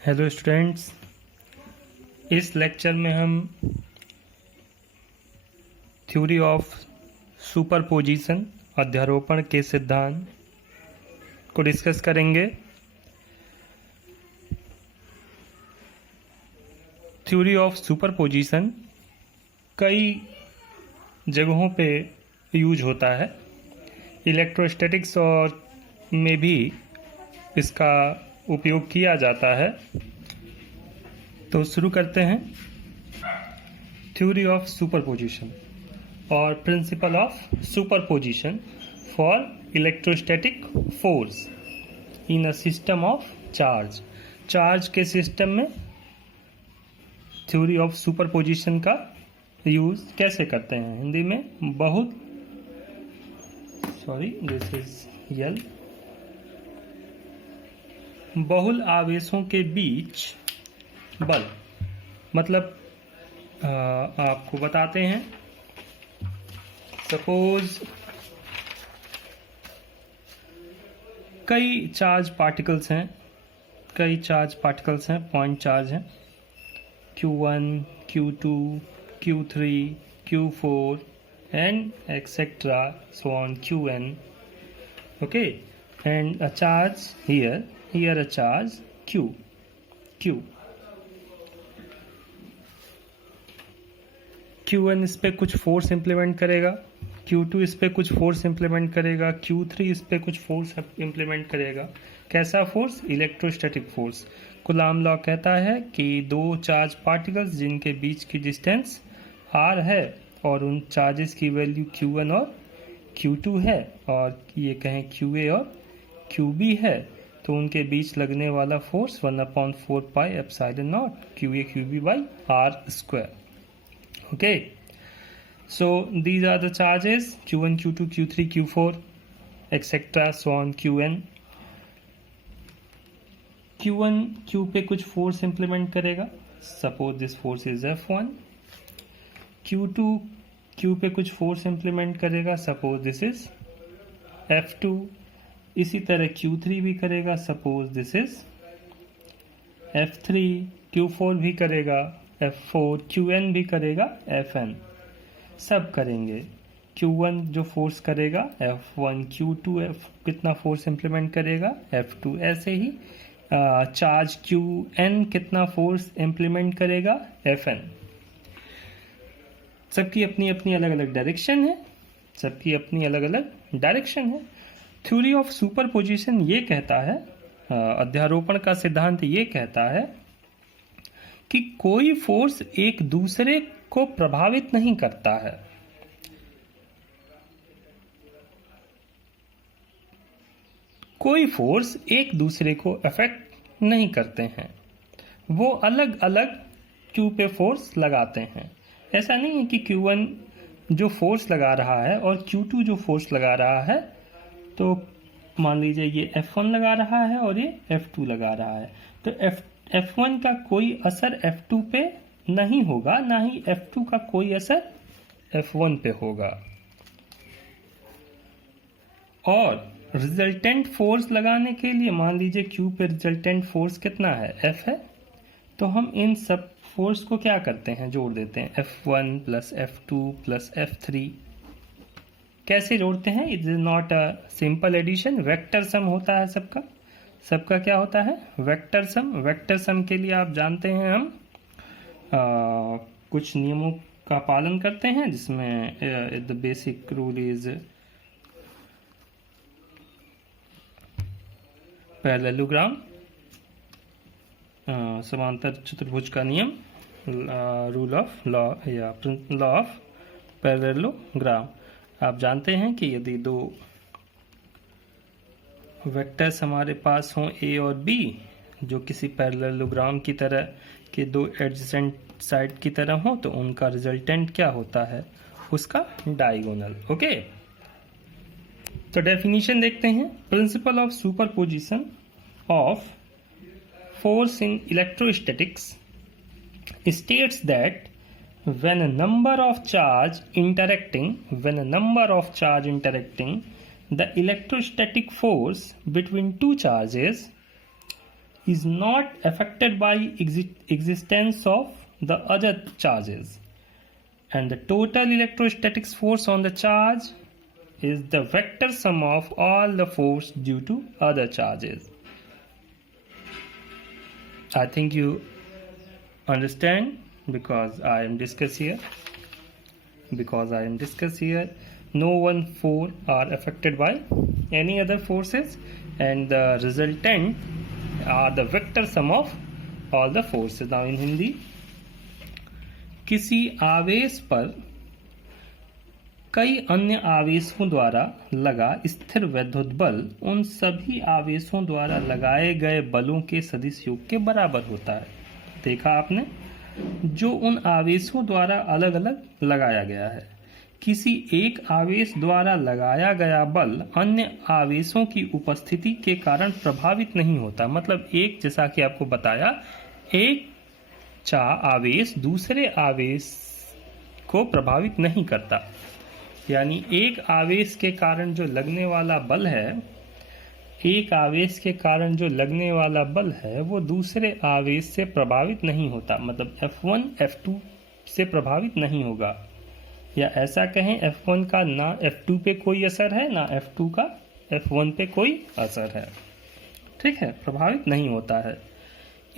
Hello students, इस lecture में हम थ्योरी ऑफ सुपरपोजिशन अध्यारोपण के सिद्धांत को डिस्कस करेंगे। थ्योरी ऑफ सुपरपोजिशन कई जगहों पे यूज होता है। इलेक्ट्रोस्टैटिक्स और में भी इसका उपयोग किया जाता है। तो शुरू करते हैं। थ्योरी ऑफ सुपरपोजिशन और principle of superposition for electrostatic force in a system of charge. Charge के सिस्टम में थ्योरी ऑफ सुपरपोजिशन का यूज कैसे करते हैं? हिंदी में दिस इज यल। बहुल आवेशों के बीच बल, मतलब आपको बताते हैं। सपोज कई चार्ज पार्टिकल्स हैं, पॉइंट चार्ज हैं, Q1, Q2, Q3, Q4 and etc. so on Qn. Okay, and a charge here a charge Q. Q1 इस पे कुछ फोर्स इम्प्लीमेंट करेगा, Q2 इस पे कुछ फोर्स इम्प्लीमेंट करेगा, Q3 इस पे कुछ फोर्स इम्प्लीमेंट करेगा। कैसा force? Electrostatic force. Coulomb law कहता है कि दो चार्ज पार्टिकल्स जिनके बीच की डिस्टेंस r है और उन चार्जेस की वैल्यू Q1 और Q2 है और ये कहें QA और QB है, तो उनके बीच लगने वाला force 1/4 pi epsilon not QA QB by r²। Okay, so these are the charges Q1, Q2, Q3, Q4 etc. so on Qn. Q1 Q पे कुछ फोर्स इम्प्लीमेंट करेगा, suppose this force is F1। Q2 Q पे कुछ force implement करेगा, suppose this is F2। इसी तरह Q3 भी करेगा, suppose this is F3। Q4 भी करेगा F4, Qn भी करेगा Fn। सब करेंगे। Q1 जो फोर्स करेगा F1, Q2 कितना फोर्स इम्प्लीमेंट करेगा F2। ऐसे ही चार्ज Qn कितना फोर्स इम्प्लीमेंट करेगा Fn। सबकी अपनी अपनी अलग अलग डायरेक्शन है। थ्योरी ऑफ सुपरपोजिशन ये कहता है, अध्यारोपण का सिद्धांत ये कहता है कि कोई फोर्स एक दूसरे को प्रभावित नहीं करता है। कोई फोर्स एक दूसरे को अफेक्ट नहीं करते हैं, वो अलग अलग Q पे फोर्स लगाते हैं। ऐसा नहीं है कि Q1 जो फोर्स लगा रहा है और Q2 जो फोर्स लगा रहा है, तो मान लीजिए ये F1 लगा रहा है और ये F2 लगा रहा है, तो F1 का कोई असर F2 पे नहीं होगा, ना ही F2 का कोई असर F1 पे होगा। और रिजल्टेंट फोर्स लगाने के लिए मान लीजिए Q पे रिजल्टेंट फोर्स कितना है? F है, तो हम इन सब फोर्स को क्या करते हैं? जोड़ देते हैं, F1 plus F2 plus F3। कैसे जोड़ते हैं? It is not a simple addition, vector sum होता है सबका क्या होता है? वेक्टर सम के लिए आप जानते हैं हम कुछ नियमों का पालन करते हैं, जिसमें the basic rule is parallelogram, समांतर चतुर्भुज का नियम, लॉ ऑफ पैरेललोग्राम। आप जानते हैं कि यदि दो वेक्टर्स हमारे पास हों A और B, जो किसी पैरेललोग्राम की तरह के दो एडजेसेंट साइड की तरह हो, तो उनका रिजल्टेंट क्या होता है? उसका डायगोनल। ओके, तो डेफिनेशन देखते हैं। Principle of superposition of force in electrostatics states that when a number of charge interacting, the electrostatic force between two charges is not affected by existence of the other charges, and the total electrostatics force on the charge is the vector sum of all the force due to other charges. I think you understand because I am discuss here. No one force are affected by any other forces, and the resultant are the vector sum of all the forces. Now in Hindi, किसी आवेश पर कई अन्य आवेशों द्वारा लगा स्थिर वैद्युत बल उन सभी आवेशों द्वारा लगाए गए बलों के सदिश योग के बराबर होता है। देखा आपने, जो उन आवेशों द्वारा अलग अलग लगाया गया है। किसी एक आवेश द्वारा लगाया गया बल अन्य आवेशों की उपस्थिति के कारण प्रभावित नहीं होता। मतलब एक, जैसा कि आपको बताया, एक आवेश दूसरे आवेश को प्रभावित नहीं करता। यानी एक आवेश के कारण जो लगने वाला बल है, वो दूसरे आवेश से प्रभावित नहीं होता। मतलब F1 F2 से प्रभावित नहीं होगा, या ऐसा कहें F1 का ना F2 पे कोई असर है, ना F2 का F1 पे कोई असर है। ठीक है, प्रभावित नहीं होता है।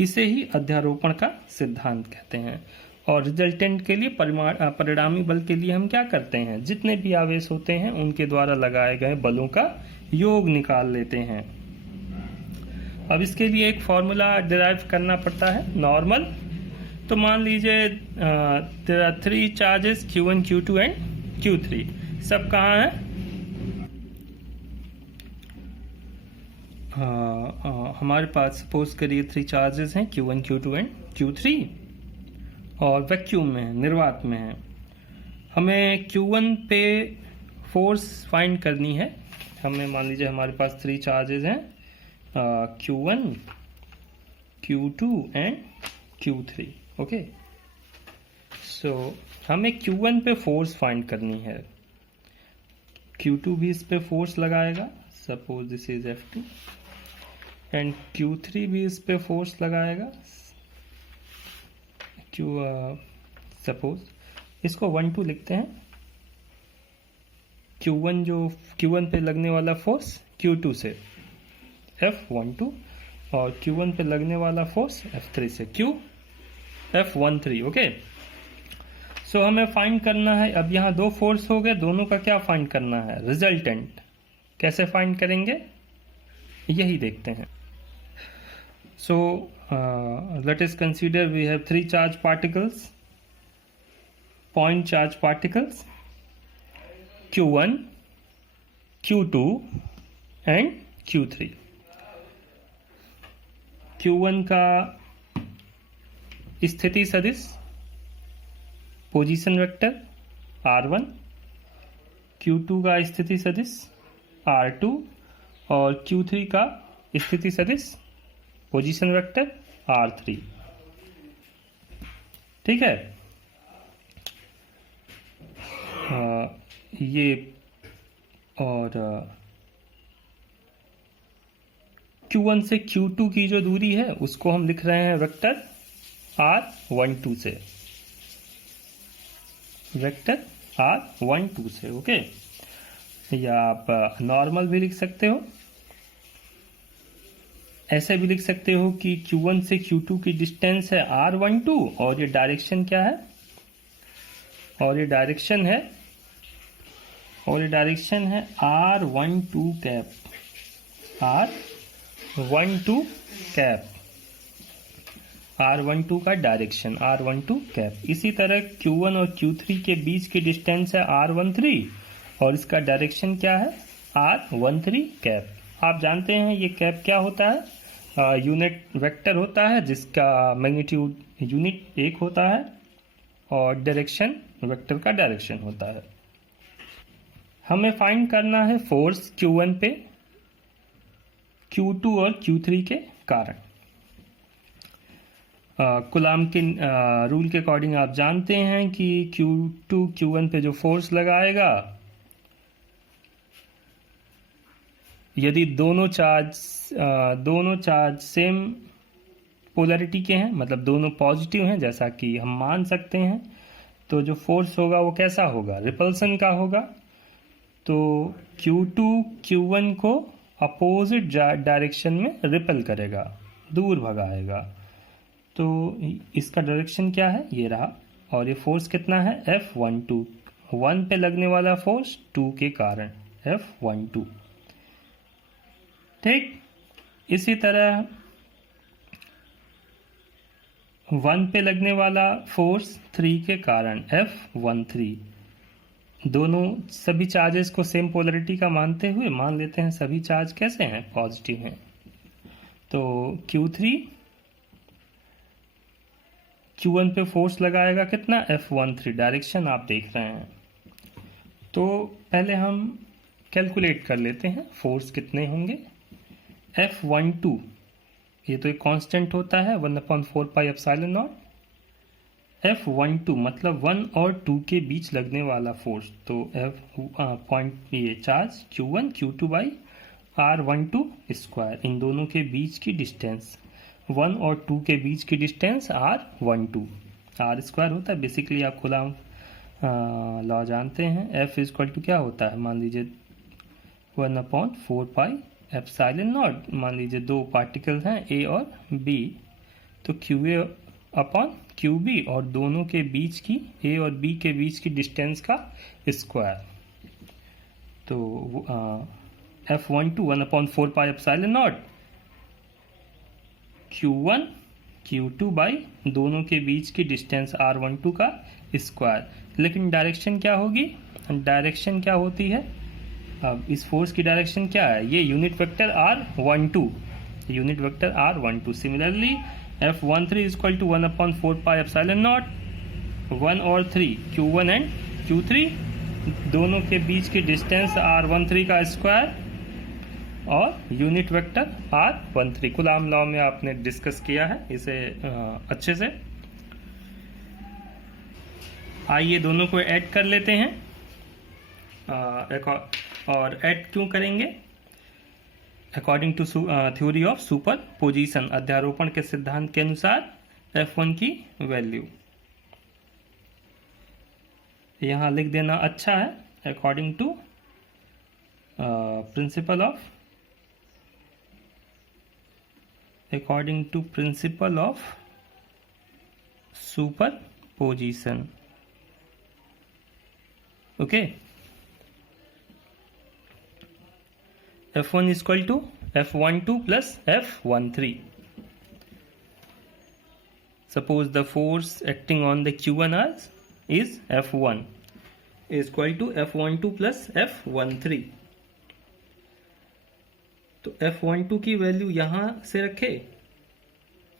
इसे ही अध्यारोपण का सिद्धांत कहते हैं। और रिजल्टेंट के लिए, परिणामी बल के लिए हम क्या करते हैं, जितने भी आवेश होते हैं उनके द्वारा लगाए गए बलों का योग निकाल लेते हैं। अब इसके लिए एक फॉर्मूला डिराइव करना पड़ता है, नॉर्मल। तो मान लीजिए there are 3 charges Q1, Q2 and Q3। सब कहाँ है? हमारे पास सपोज करिए 3 चार्जेस हैं Q1, Q2 एंड Q3, और वैक्यूम में है, निर्वात में है। हमें Q1 पे फोर्स फाइंड करनी है। हमें मान लीजिए हमारे पास 3 चार्जेस हैं Q1, Q2 and Q3। Okay, सो हमें Q1 पे फोर्स फाइंड करनी है। Q2 भी इस पे फोर्स लगाएगा, suppose this is F2, and Q3 भी इस पे फोर्स लगाएगा। सपोज इसको 1, 2 लिखते हैं। Q1 पे लगने वाला फोर्स Q2 से F12, और Q1 पे लगने वाला फोर्स F3 से F13। ओके, सो हमें फाइंड करना है। अब यहाँ 2 फोर्स हो गए, दोनों का क्या फाइंड करना है? रिजल्टेंट। कैसे फाइंड करेंगे, यही देखते हैं। So let us consider we have 3 charge particles, point charge particles, Q1, Q2 and Q3। Q1 का स्थिति सदिश पोजीशन वेक्टर R1, Q2 का स्थिति सदिश R2, और Q3 का स्थिति सदिश पोजीशन वेक्टर R3। ठीक है, ये और Q1 से Q2 की जो दूरी है उसको हम लिख रहे हैं वेक्टर R12 से, वेक्टर R12 से। ओके, या आप नॉर्मल भी लिख सकते हो, ऐसे भी लिख सकते हो कि Q1 से Q2 की डिस्टेंस है R12, और ये डायरेक्शन क्या है, और ये डायरेक्शन है R12 कैप, R12 का डायरेक्शन R12 कैप। इसी तरह Q1 और Q3 के बीच की डिस्टेंस है R13, और इसका डायरेक्शन क्या है, R13 कैप। आप जानते हैं ये कैप क्या होता है, यूनिट वेक्टर होता है जिसका मैग्नीट्यूड यूनिट 1 होता है, और डायरेक्शन वेक्टर का डायरेक्शन होता है। हमें फाइंड करना है फोर्स Q1 पे Q2 और Q3 के कारण। कुलाम के रूल के अकॉर्डिंग आप जानते हैं कि Q2 Q1 पे जो फोर्स लगाएगा, यदि दोनों चार्ज सेम पोलरिटी के हैं, मतलब दोनों पॉजिटिव हैं जैसा कि हम मान सकते हैं, तो जो फोर्स होगा वो कैसा होगा, रिपल्सन का होगा। तो Q2 Q1 को अपोजिट डायरेक्शन में रिपेल करेगा, दूर भगाएगा। तो इसका डायरेक्शन क्या है, ये रहा। और ये फोर्स कितना है, F12, 1 पे लगने वाला फोर्स 2 के कारण F12। ठीक, इसी तरह 1 पे लगने वाला फोर्स 3 के कारण F13। दोनों सभी चार्जेस को सेम पोलरिटी का मानते हुए मान लेते हैं सभी चार्ज कैसे हैं, पॉजिटिव हैं। तो Q3 Q1 पे फोर्स लगाएगा कितना, F13, डायरेक्शन आप देख रहे हैं। तो पहले हम कैलकुलेट कर लेते हैं फोर्स कितने होंगे। F12 ये तो एक कांस्टेंट होता है 1/4 पाई एप्सिलॉन नॉट। F12 मतलब 1 और 2 के बीच लगने वाला फोर्स, तो ये charge Q1 Q2 by R12 square, इन दोनों के बीच की डिस्टेंस 1 और 2 के बीच की डिस्टेंस R12, R स्क्वायर होता है। बेसिकली आप खुला लॉ जानते हैं, F इक्वल टू क्या होता है, मान लीजिए 1/4 पाई एप्सिलॉन नॉट। मान लीजिए दो पार्टिकल्स हैं A और B, तो QA अपॉन QB, और दोनों के बीच की A और B के बीच की डिस्टेंस का स्क्वायर। तो F12 1/4 pi epsilon not Q1 Q2 by दोनों के बीच की डिस्टेंस R12 का स्क्वायर। लेकिन डायरेक्शन क्या होगी, डायरेक्शन क्या होती है, अब इस फोर्स की डायरेक्शन क्या है, ये unit vector R12, unit vector R12। Similarly F13 equal to 1/4 pi epsilon naught 1 और 3 Q1 एंड Q3, दोनों के बीच की डिस्टेंस R13 का स्क्वायर और unit vector R13। Coulomb law में आपने डिस्कस किया है इसे अच्छे से। आइए दोनों को ऐड कर लेते हैं। और ऐड क्यों करेंगे, according to theory of superposition, अध्यारोपण के सिद्धांत के अनुसार F1 की वैल्यू यहां लिख देना अच्छा है, according to principle of superposition. Okay, F1 is equal to F12 plus F13. Suppose the force acting on the Q1 is F1 is equal to F12 plus F13. तो F12 की value यहां से रखे,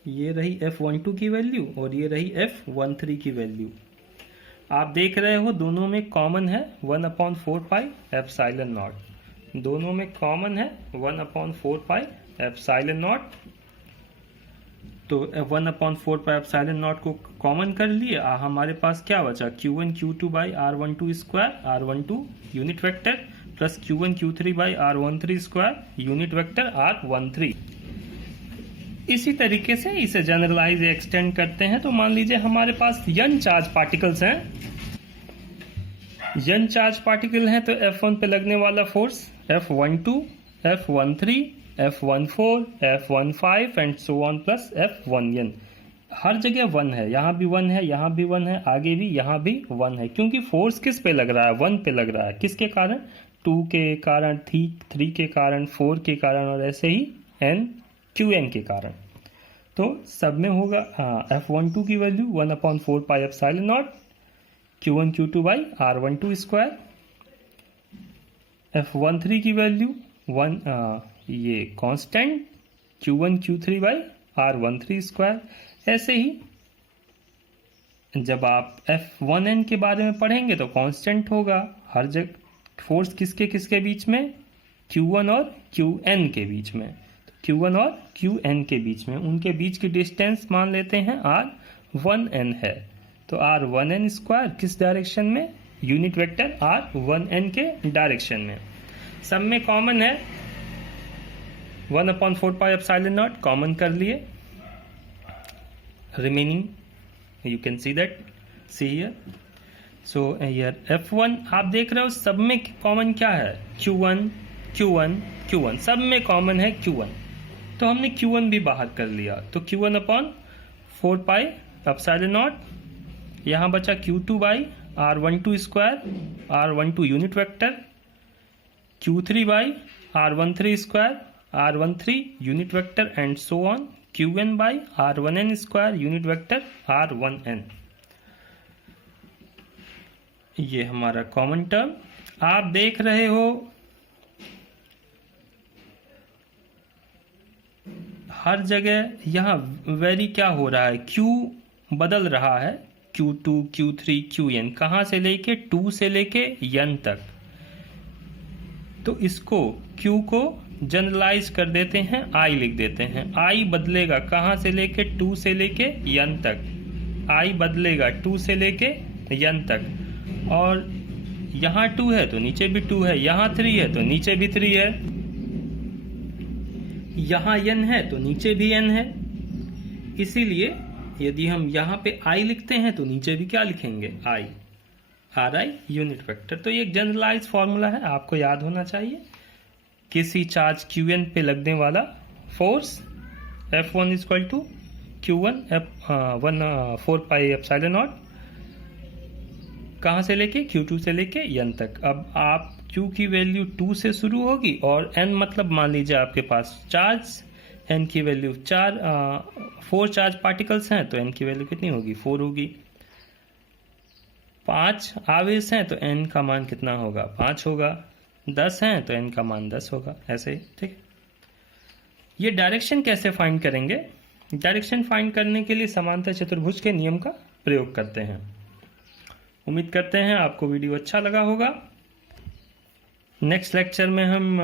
ये रही F12 की value और ये रही F13 की वैल्यू। आप देख रहे हो दोनों में कॉमन है 1/4 पाई एप्सिलॉन नॉट, दोनों में कॉमन है 1/4 पाई एप्सिलॉन नॉट। तो 1/4 पाई एप्सिलॉन नॉट को कॉमन कर लिए, हमारे पास क्या बचा, Q1 Q2 by R12 square, R12 unit vector, plus Q1 Q3 by R13 square unit vector R13। इसी तरीके से इसे जनरलाइज एक्सटेंड करते हैं। तो मान लीजिए हमारे पास n चार्ज पार्टिकल्स हैं, n चार्ज पार्टिकल हैं, तो F1 पे लगने वाला force F12, F13, F14, F15 and so on plus F1n। हर जगह 1 है, यहाँ भी 1 है, यहाँ भी 1 है, आगे भी यहाँ भी 1 है, क्योंकि फोर्स किस पे लग रहा है, 1 पे लग रहा है। किसके कारण, 2 के कारण, 3 के कारण, 4 के कारण और ऐसे ही Qn के कारण। तो सब में होगा F12 की value 1/4 pi epsilon not Q1 Q2 by R12 square, F13 की वैल्यू ये constant Q1 Q3 by R13 square. ऐसे ही जब आप F1n के बारे में पढ़ेंगे तो कांस्टेंट होगा हर जगह। फोर्स किसके किसके बीच में, Q1 और Qn के बीच में, Q1 और Qn के बीच में, उनके बीच की डिस्टेंस मान लेते हैं R1n है। तो R1n स्क्वायर किस डायरेक्शन में, यूनिट वेक्टर R1n के डायरेक्शन में। सब में कॉमन है 1/4 पाई एप्सिलॉन नॉट, कॉमन कर लिए। remaining. You can see here. So here F1 आप देख रहे हो सब में कॉमन क्या है, Q1 Q1 Q1, सब में कॉमन है Q1, तो हमने Q1 भी बाहर कर लिया, तो Q1 upon 4 pi epsilon not, यहाँ बचा Q2 by R12 square, R12 unit vector, Q3 by R13 square, R13 unit vector and so on, Qn by R1n square unit vector R1n। ये हमारा कॉमन टर्म। आप देख रहे हो हर जगह यहाँ वेरी क्या हो रहा है, Q बदल रहा है, Q2 Q3 Qn, कहाँ से लेके 2 से लेके n तक। तो इसको Q को जनरलाइज कर देते हैं, I लिख देते हैं। I बदलेगा कहाँ से लेके 2 से लेके n तक, I बदलेगा 2 से लेके n तक, और यहाँ 2 है तो नीचे भी 2 है, यहाँ 3 है तो नीचे भी 3 है, यहाँ n है तो नीचे भी n है। इसीलिए यदि हम यहाँ पे I लिखते हैं तो नीचे भी क्या लिखेंगे, I, RI यूनिट वेक्टर। तो ये एक जनरलाइज फॉर्मूला है, आपको याद होना चाहिए। किसी चार्ज Qn पे लगने वाला force F1 equal to Q1 4 pi epsilon naught, कहाँ से लेके Q2 से लेके n तक। अब आप Q की वैल्यू 2 से शुरू होगी और n मतलब मान लीजिए आपके पास चार्ज, n की वैल्यू 4 चार्ज पार्टिकल्स हैं तो n की वैल्यू कितनी होगी, 4 होगी। 5 आवेश हैं तो n का मान कितना होगा, 5 होगा। 10 हैं तो n का मान 10 होगा, ऐसे ही, ठीक। ये डायरेक्शन कैसे फाइंड करेंगे, डायरेक्शन फाइंड करने के लिए समांतर चतुर्भुज के नियम का प्रयोग करते हैं। उम्मीद करते हैं आपको वीडियो अच्छा लगा होगा। नेक्स्ट लेक्चर में हम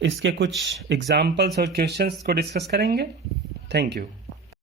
इसके कुछ एग्जाम्पल्स और क्वेश्चंस को डिस्कस करेंगे। Thank you.